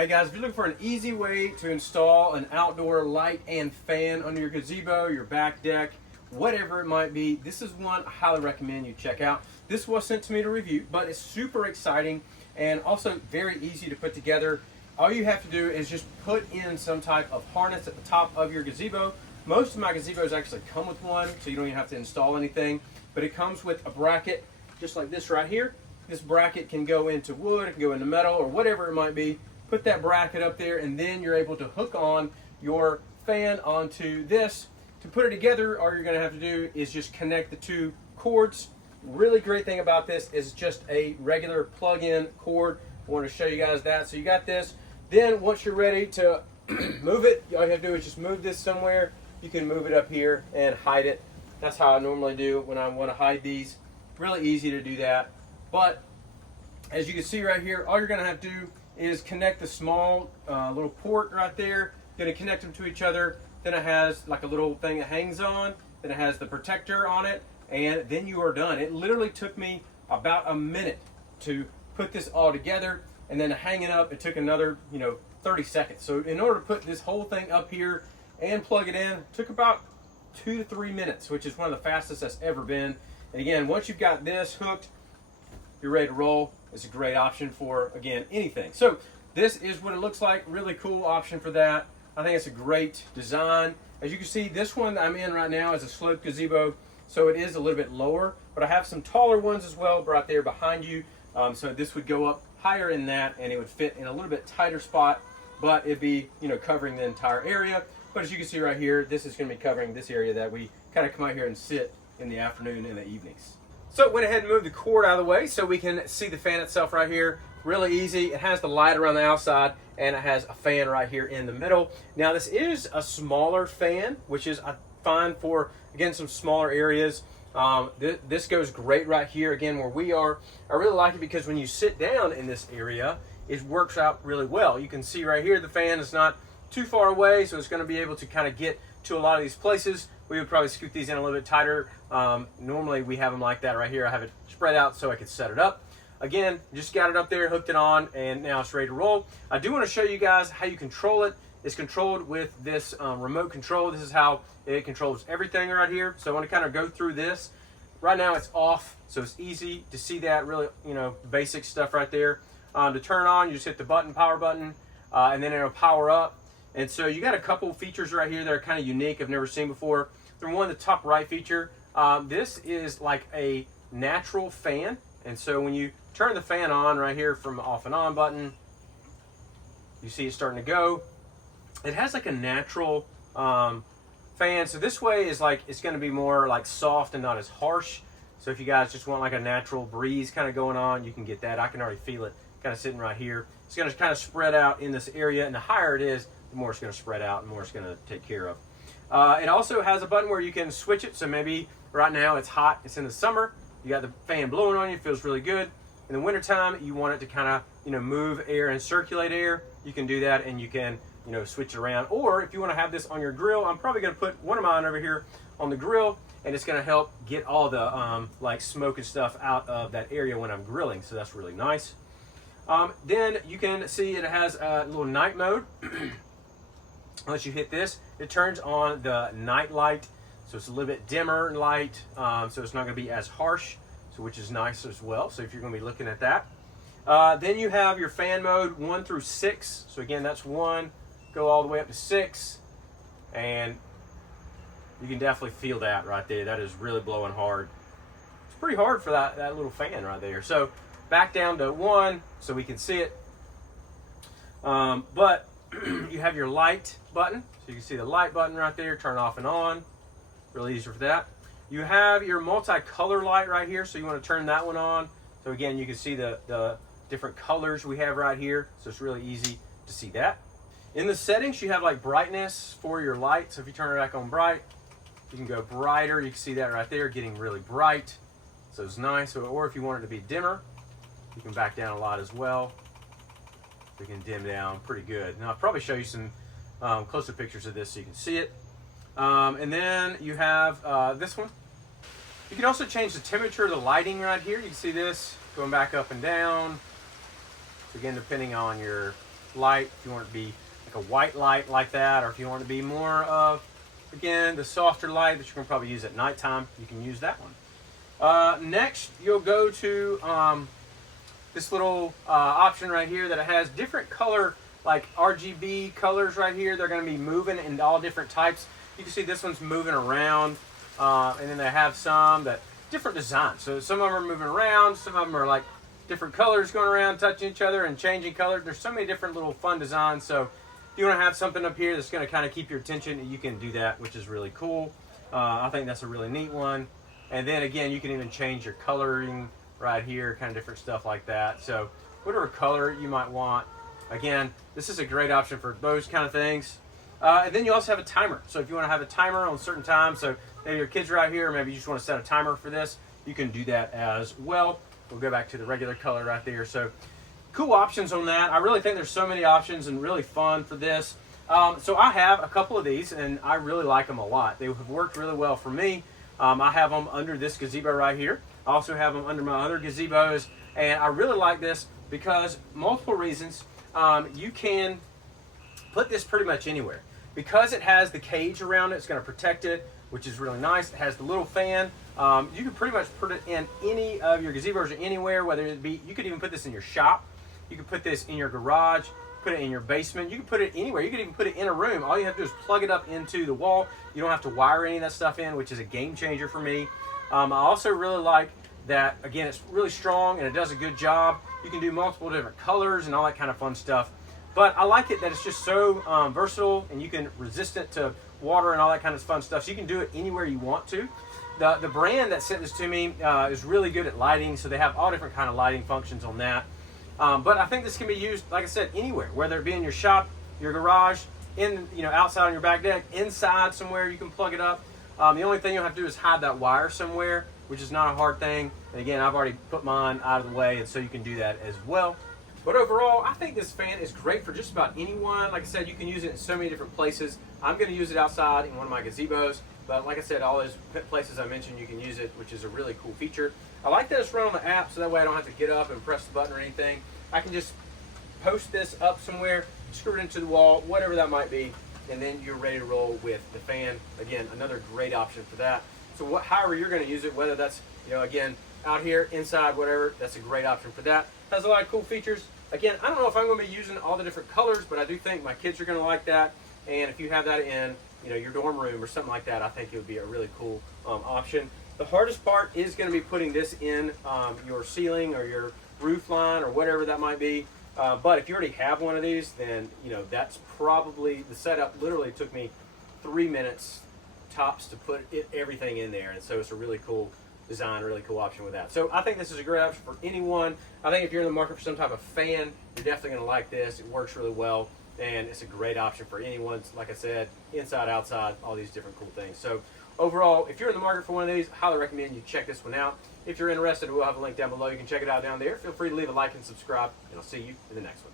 Hey guys, if you're looking for an easy way to install an outdoor light and fan under your gazebo, your back deck, whatever it might be, this is one I highly recommend you check out. This was sent to me to review, but it's super exciting and also very easy to put together. All you have to do is just put in some type of harness at the top of your gazebo. Most of my gazebos actually come with one, so you don't even have to install anything, but it comes with a bracket just like this right here. This bracket can go into wood, it can go into metal, or whatever it might be. Put that bracket up there, and then you're able to hook on your fan onto this. To put it together, all you're going to have to do is just connect the two cords. Really great thing about this is just a regular plug-in cord. I want to show you guys that. So you got this. Then once you're ready to move it, all you have to do is just move this somewhere. You can move it up here and hide it. That's how I normally do when I want to hide these. Really easy to do that. But as you can see right here, all you're going to have to do is connect the small little port right there. Going to connect them to each other. Then it has like a little thing that hangs on. Then it has the protector on it, and then you are done. It literally took me about a minute to put this all together, and then to hang it up, it took another 30 seconds. So in order to put this whole thing up here and plug it in, it took about 2 to 3 minutes, which is one of the fastest that's ever been. And again, once you've got this hooked, you're ready to roll. It's a great option for, again, anything. So this is what it looks like. Really cool option for that. I think it's a great design. As you can see, this one I'm in right now is a sloped gazebo, so it is a little bit lower, but I have some taller ones as well right there behind you. So this would go up higher in that, and it would fit in a little bit tighter spot, but it'd be covering the entire area. But as you can see right here, this is going to be covering this area that we kind of come out here and sit in the afternoon and the evenings. So went ahead and moved the cord out of the way so we can see the fan itself right here. Really easy. It has the light around the outside, and it has a fan right here in the middle. Now this is a smaller fan, which is fine for, again, some smaller areas. This goes great right here, again, where we are. I really like it because when you sit down in this area, it works out really well. You can see right here the fan is not too far away, so it's going to be able to kind of get to a lot of these places. We would probably scoot these in a little bit tighter. Normally we have them like that right here. I have it spread out so I could set it up. Again, just got it up there, hooked it on, and now it's ready to roll. I do want to show you guys how you control it. It's controlled with this remote control. This is how it controls everything right here. So I want to kind of go through this. Right now it's off, so it's easy to see that really, basic stuff right there. To turn on, you just hit the button, power button, and then it'll power up. And so you got a couple features right here that are kind of unique I've never seen before. The one, the top right feature, this is like a natural fan. And so when you turn the fan on right here from off and on button, you see it starting to go. It has like a natural fan. So this way is like, it's going to be more like soft and not as harsh. So if you guys just want like a natural breeze kind of going on, you can get that. I can already feel it kind of sitting right here. It's going to kind of spread out in this area, and the higher it is, the more it's going to spread out and the more it's going to take care of. It also has a button where you can switch it. So maybe right now it's hot, it's in the summer, you got the fan blowing on you, it feels really good. In the wintertime, you want it to kind of move air and circulate air. You can do that, and you can switch it around. Or if you want to have this on your grill, I'm probably going to put one of mine over here on the grill, and it's going to help get all the like smoke and stuff out of that area when I'm grilling. So that's really nice. Then you can see it has a little night mode. Once you hit this, it turns on the night light, so it's a little bit dimmer light, so it's not going to be as harsh, so which is nice as well. So if you're going to be looking at that, then you have your fan mode 1 through 6. So again, that's 1, go all the way up to 6, and you can definitely feel that right there. That is really blowing hard. It's pretty hard for that little fan right there. So back down to 1 so we can see it. But you have your light button, so you can see the light button right there, turn off and on. Really easy for that. You have your multi-color light right here, so you want to turn that one on. So again, you can see the different colors we have right here, so it's really easy to see that. In the settings, you have like brightness for your light. So if you turn it back on bright, you can go brighter. You can see that right there, getting really bright. So it's nice. Or if you want it to be dimmer, you can back down a lot as well. We can dim down pretty good. Now I'll probably show you some closer pictures of this so you can see it. And then you have this one. You can also change the temperature of the lighting right here. You can see this going back up and down. So again, depending on your light, if you want it to be like a white light like that, or if you want it to be more of, again, the softer light that you can probably use at nighttime, you can use that one. Next, you'll go to this little option right here that it has different color, like RGB colors right here. They're going to be moving in all different types. You can see this one's moving around, and then they have some that different designs. So some of them are moving around, some of them are like different colors going around, touching each other and changing color. There's so many different little fun designs. So if you want to have something up here that's going to kind of keep your attention, you can do that, which is really cool. I think that's a really neat one. And then again, you can even change your coloring right here, kind of different stuff like that. So whatever color you might want. Again, this is a great option for those kind of things. And then you also have a timer. So if you want to have a timer on certain times, so maybe your kids are out here, or maybe you just want to set a timer for this, you can do that as well. We'll go back to the regular color right there. So cool options on that. I really think there's so many options and really fun for this. So I have a couple of these, and I really like them a lot. They have worked really well for me. I have them under this gazebo right here. I also have them under my other gazebos, and I really like this because multiple reasons. You can put this pretty much anywhere. Because it has the cage around it, it's going to protect it, which is really nice. It has the little fan. You can pretty much put it in any of your gazebos or anywhere, whether it be, you could even put this in your shop. You could put this in your garage, put it in your basement. You can put it anywhere. You could even put it in a room. All you have to do is plug it up into the wall. You don't have to wire any of that stuff in, which is a game changer for me. I also really like that, again, it's really strong and it does a good job. You can do multiple different colors and all that kind of fun stuff. But I like it that it's just so versatile, and you can resist it to water and all that kind of fun stuff. So you can do it anywhere you want to. The brand that sent this to me is really good at lighting, so they have all different kind of lighting functions on that. But I think this can be used, like I said, anywhere, whether it be in your shop, your garage, outside on your back deck, inside somewhere you can plug it up. The only thing you'll have to do is hide that wire somewhere, which is not a hard thing. And again, I've already put mine out of the way, and so you can do that as well. But overall, I think this fan is great for just about anyone. Like I said, you can use it in so many different places. I'm going to use it outside in one of my gazebos. But like I said, all those places I mentioned, you can use it, which is a really cool feature. I like that it's run on the app, so that way I don't have to get up and press the button or anything. I can just post this up somewhere, screw it into the wall, whatever that might be, and then you're ready to roll with the fan. Again, another great option for that. So however you're going to use it, whether that's, again, out here, inside, whatever, that's a great option for that. Has a lot of cool features. Again, I don't know if I'm going to be using all the different colors, but I do think my kids are going to like that. And if you have that in, your dorm room or something like that, I think it would be a really cool option. The hardest part is going to be putting this in your ceiling or your roof line or whatever that might be. But if you already have one of these, then that's probably the setup. Literally took me 3 minutes tops to put everything in there, and so it's a really cool design, really cool option with that. So I think this is a great option for anyone. I think if you're in the market for some type of fan, you're definitely going to like this. It works really well, and it's a great option for anyone. Like I said, inside, outside, all these different cool things. So overall, if you're in the market for one of these, I highly recommend you check this one out. If you're interested, we'll have a link down below. You can check it out down there. Feel free to leave a like and subscribe, and I'll see you in the next one.